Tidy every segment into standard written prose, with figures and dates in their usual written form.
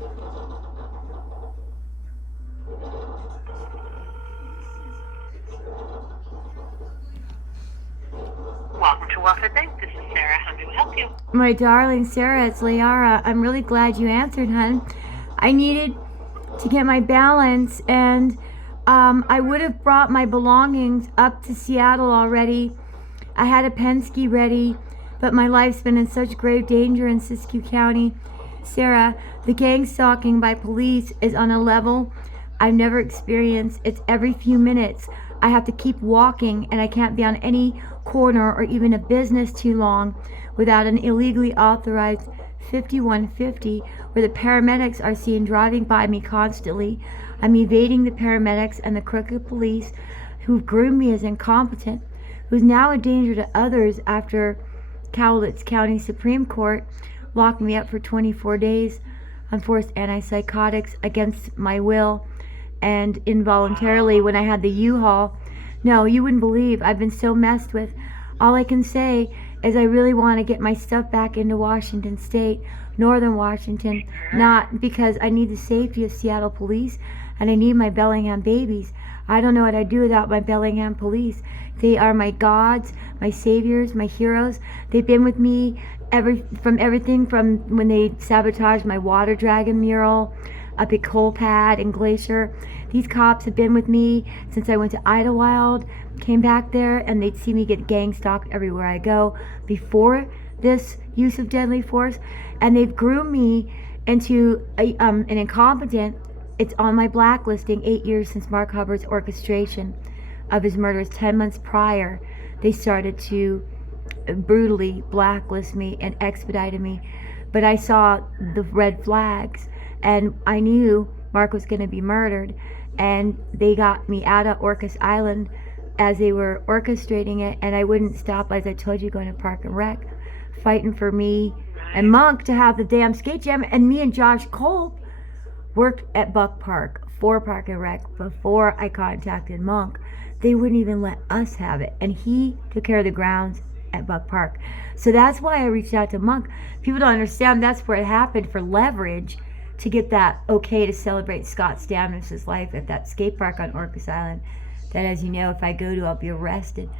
Welcome to Welfare Bank. This is Sarah. How may we help you? My darling Sarah, it's Liara. I'm really glad you answered, hun. I needed to get my balance, and I would have brought my belongings up to Seattle already. I had a Penske ready, but my life's been in such grave danger in Siskiyou County. Sarah, the gang stalking by police is on a level I've never experienced. It's every few minutes. I have to keep walking, and I can't be on any corner or even a business too long without an illegally authorized 5150 where the paramedics are seen driving by me constantly. I'm evading the paramedics and the crooked police who've groomed me as incompetent, who's now a danger to others after Cowlitz County Supreme Court locked me up for 24 days on forced antipsychotics against my will and involuntarily when I had the U-Haul. No, you wouldn't believe. I've been so messed with. All I can say is I really want to get my stuff back into Washington State, Northern Washington, not because I need the safety of Seattle police and I need my Bellingham babies. I don't know what I'd do without my Bellingham police. They are my gods, my saviors, my heroes. They've been with me everything from when they sabotaged my water dragon mural up at Coal Pad and Glacier. These cops have been with me since I went to Idlewild, came back there, and they'd see me get gang stalked everywhere I go before this use of deadly force, and they've groomed me into an incompetent. It's on my blacklisting 8 years since Mark Hubbard's orchestration of his murders. 10 months prior, they started to brutally blacklist me and expedited me, but I saw the red flags, and I knew Mark was going to be murdered, and they got me out of Orcas Island as they were orchestrating it, and I wouldn't stop, as I told you, going to Park and Rec, fighting for me and Monk to have the damn skate jam, and me and Josh Kolb worked at Buck Park for Park and Rec before I contacted Monk. They wouldn't even let us have it, and he took care of the grounds at Buck Park. So that's why I reached out to Monk. People don't understand that's where it happened, for leverage, to get that okay to celebrate Scott Stamnis' life at that skate park on Orcas Island that, as you know, if I go to, I'll be arrested.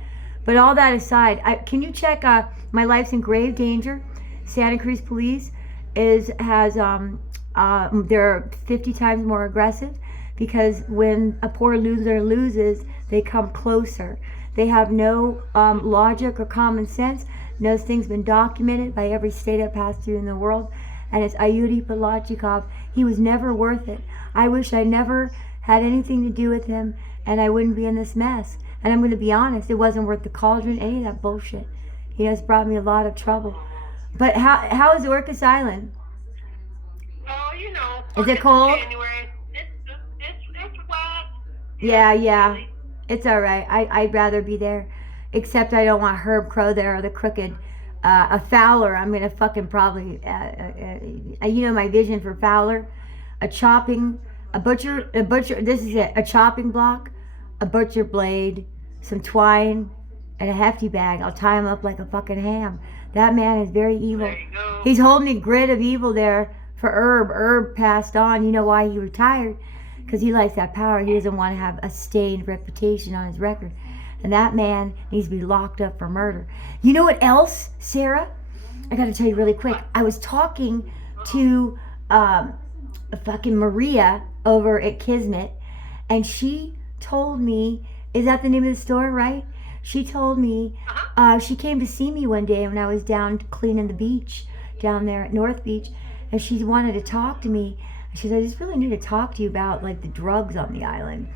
But all that aside, can you check my life's in grave danger? Santa Cruz police they're 50 times more aggressive, because when a poor loser loses, they come closer. They have no logic or common sense. Those things been documented by every state I've passed through in the world. And it's Ayuri Palachikov. He was never worth it. I wish I never had anything to do with him, and I wouldn't be in this mess. And I'm going to be honest, it wasn't worth the cauldron, any of that bullshit. He has brought me a lot of trouble. But how is Orcas Island? Well, you know. Is it cold? January. It's wet. Yeah. It's all right. I'd rather be there. Except I don't want Herb Crow there, or the crooked a Fowler. I'm gonna fucking probably you know my vision for Fowler: a butcher. This is it: a chopping block, a butcher blade, some twine, and a hefty bag. I'll tie him up like a fucking ham. That man is very evil. There you go. He's holding a grid of evil there for Herb. Herb passed on. You know why he retired? Because he likes that power. He doesn't want to have a stained reputation on his record. And that man needs to be locked up for murder. You know what else, Sarah? I got to tell you really quick. I was talking to fucking Maria over at Kismet, and she told me, is that the name of the store, right? She told me she came to see me one day when I was down cleaning the beach down there at North Beach, and she wanted to talk to me. She said, I just really need to talk to you about like the drugs on the island.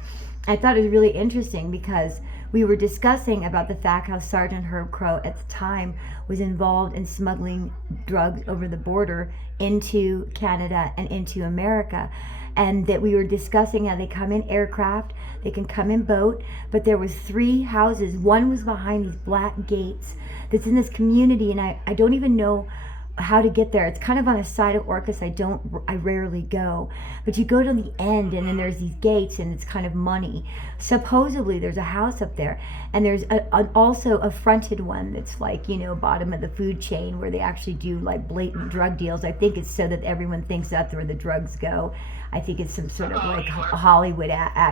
I thought it was really interesting because we were discussing about the fact how Sergeant Herb Crow at the time was involved in smuggling drugs over the border into Canada and into America. And that we were discussing how they come in aircraft, they can come in boat, but there was 3 houses. One was behind these black gates that's in this community, and I don't even know how to get there. It's kind of on the side of Orcas. I rarely go, but you go to the end and then there's these gates and it's kind of money. Supposedly there's a house up there, and there's also a fronted one that's like, you know, bottom of the food chain, where they actually do like blatant drug deals. I think it's so that everyone thinks that's where the drugs go. I think it's some sort of like Hollywood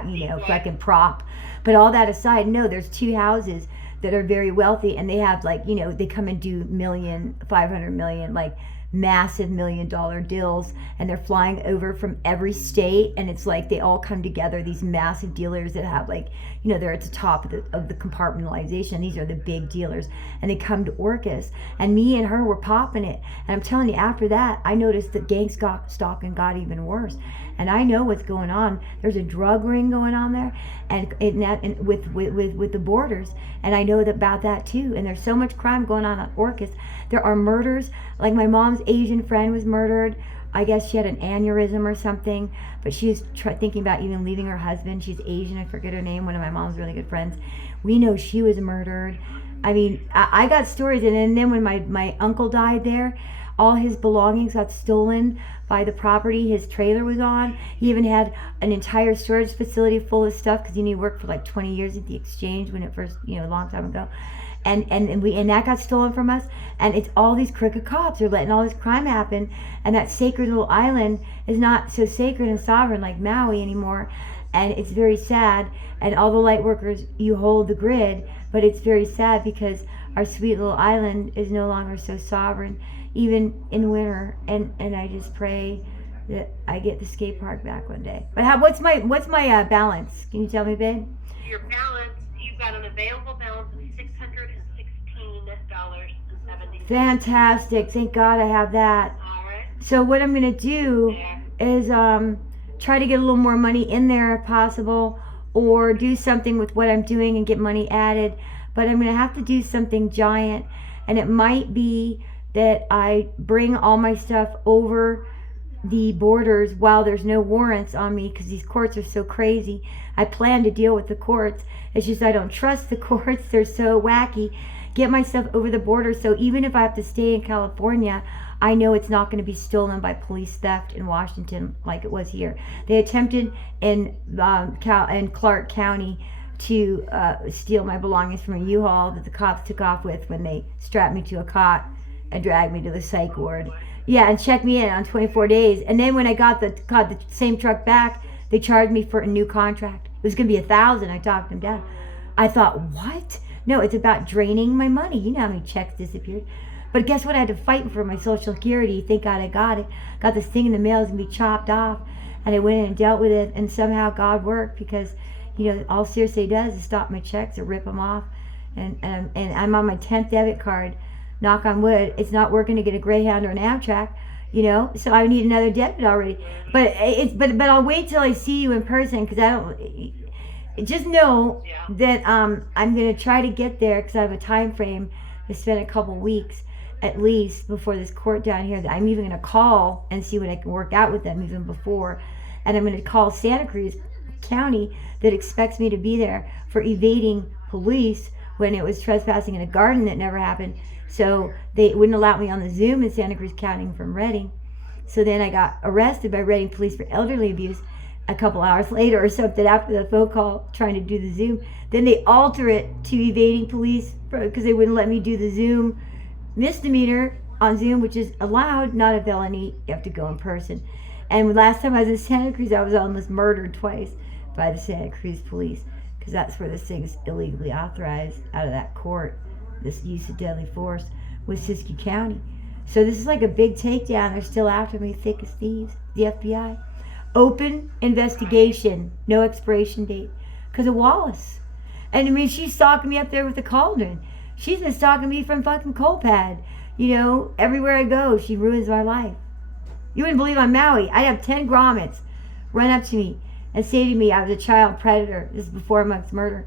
you know, fucking prop. But all that aside, no, there's two houses that are very wealthy, and they have like, you know, they come and do $500 million, like massive $1 million deals, and they're flying over from every state, and it's like they all come together, these massive dealers that have like, you know, they're at the top of the compartmentalization. These are the big dealers, and they come to Orcas, and me and her were popping it. And I'm telling you, after that I noticed that gang stalking got even worse, and I know what's going on. There's a drug ring going on there, and with the borders, and I know about that too. And there's so much crime going on Orcas. There are murders. Like my mom's Asian friend was murdered. I guess she had an aneurysm or something, but she was thinking about even leaving her husband. She's Asian. I forget her name. One of my mom's really good friends. We know she was murdered. I mean, I got stories. And then when my uncle died there, all his belongings got stolen by the property his trailer was on. He even had an entire storage facility full of stuff, because he worked for like 20 years at the exchange when it first, you know, a long time ago. And that got stolen from us. And it's all these crooked cops are letting all this crime happen. And that sacred little island is not so sacred and sovereign like Maui anymore. And it's very sad. And all the light workers, you hold the grid, but it's very sad because our sweet little island is no longer so sovereign, even in winter. And I just pray that I get the skate park back one day. But what's my balance? Can you tell me, babe? Your balance, you've got an available balance of $616.70. Fantastic. Thank God I have that. All right. So what I'm going to do is try to get a little more money in there if possible, or do something with what I'm doing and get money added. But I'm going to have to do something giant, and it might be that I bring all my stuff over the borders while there's no warrants on me, because these courts are so crazy. I plan to deal with the courts. It's just I don't trust the courts. They're so wacky. Get my stuff over the border, so even if I have to stay in California, I know it's not going to be stolen by police theft in Washington like it was here. They attempted in Clark County to steal my belongings from a U-Haul that the cops took off with when they strapped me to a cot and dragged me to the psych ward. Yeah, and checked me in on 24 days. And then when I got the same truck back, they charged me for a new contract. It was going to be $1,000. I talked them down. I thought, what? No, it's about draining my money. You know how many checks disappeared. But guess what? I had to fight for my Social Security. Thank God I got it. Got this thing in the mail. It's going to be chopped off. And I went in and dealt with it. And somehow God worked, because, you know, all CSA does is stop my checks or rip them off. And I'm on my 10th debit card. Knock on wood. It's not working to get a Greyhound or an Amtrak, you know. So I need another debit already. But I'll wait till I see you in person, because I don't. Just know that I'm going to try to get there, because I have a time frame to spend a couple weeks at least before this court down here, that I'm even going to call and see what I can work out with them even before. And I'm going to call Santa Cruz County that expects me to be there for evading police when it was trespassing in a garden that never happened. So they wouldn't allow me on the Zoom in Santa Cruz County from Redding. So then I got arrested by Redding police for elderly abuse a couple hours later or something after the phone call trying to do the Zoom. Then they alter it to evading police because they wouldn't let me do the Zoom misdemeanor on Zoom, which is allowed, not a felony. You have to go in person. And last time I was in Santa Cruz, I was almost murdered twice by the Santa Cruz police, because that's where this thing is illegally authorized out of that court. This use of deadly force with Siskiyou County. So this is like a big takedown. They're still after me thick as thieves, the FBI. Open investigation, no expiration date, because of Wallace. And I mean, she's stalking me up there with the cauldron. She's been stalking me from fucking Colpad. You know, everywhere I go, she ruins my life. You wouldn't believe on Maui, I'd have 10 grommets run up to me and say to me I was a child predator. This is before Monk's murder.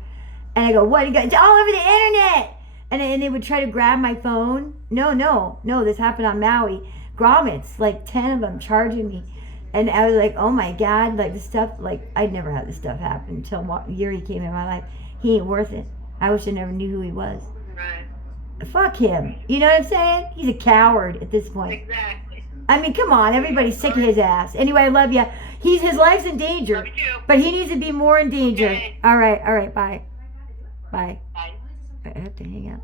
And I go, what? You got it's all over the internet. And they would try to grab my phone. No, this happened on Maui. Grommets, like 10 of them charging me. And I was like, oh my God, like this stuff, like I'd never had this stuff happen until Yuri came in my life. He ain't worth it. I wish I never knew who he was. Right. fuck him. You know what I'm saying? He's a coward at this point. Exactly. I mean, come on, everybody's sick of his ass. Anyway, I love you. His life's in danger, Love you too. but he needs to be more in danger. Okay. All right, bye. Bye. Bye. I have to hang up.